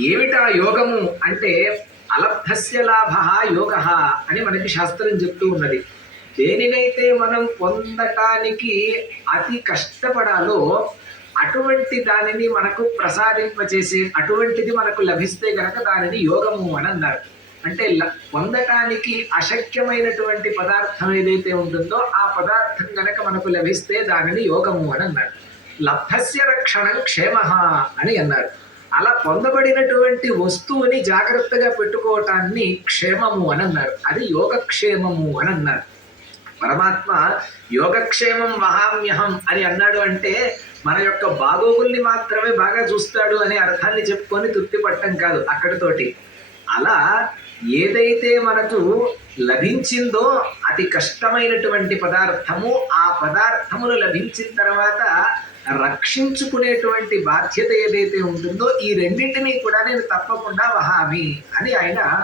ఏమిటా యోగము అంటే అలబ్ధస్య లాభ యోగ అని మనకి శాస్త్రం చెప్తూ ఉన్నది. దేనినైతే మనం పొందటానికి అతి కష్టపడాలో అటువంటి దానిని మనకు ప్రసాదింపచేసి అటువంటిది మనకు లభిస్తే గనక దానిని యోగము అని అన్నారు. అంటే పొందటానికి అశక్యమైనటువంటి పదార్థం ఏదైతే ఉంటుందో ఆ పదార్థం గనక మనకు లభిస్తే దానిని యోగము అని అన్నారు. లబ్ధస్య రక్షణం క్షేమ అని అన్నారు. అలా పొందబడినటువంటి వస్తువుని జాగ్రత్తగా పెట్టుకోవటాన్ని క్షేమము అని అన్నారు. అది యోగక్షేమము అని అన్నారు. పరమాత్మ యోగక్షేమం వహామ్యహం అని అన్నాడు అంటే మన యొక్క బాగోగుల్ని మాత్రమే బాగా చూస్తాడు అనే అర్థాన్ని చెప్పుకొని తృప్తి పట్టం కాదు అక్కడితోటి. అలా ఏదైతే మనకు లభించిందో అతి కష్టమైనటువంటి పదార్థము, ఆ పదార్థమును లభించిన తర్వాత రక్షించుకునేటువంటి బాధ్యత ఏదైతే ఉంటుందో ఈ రెండింటినీ కూడా నేను తప్పకుండా వహామి అని ఆయన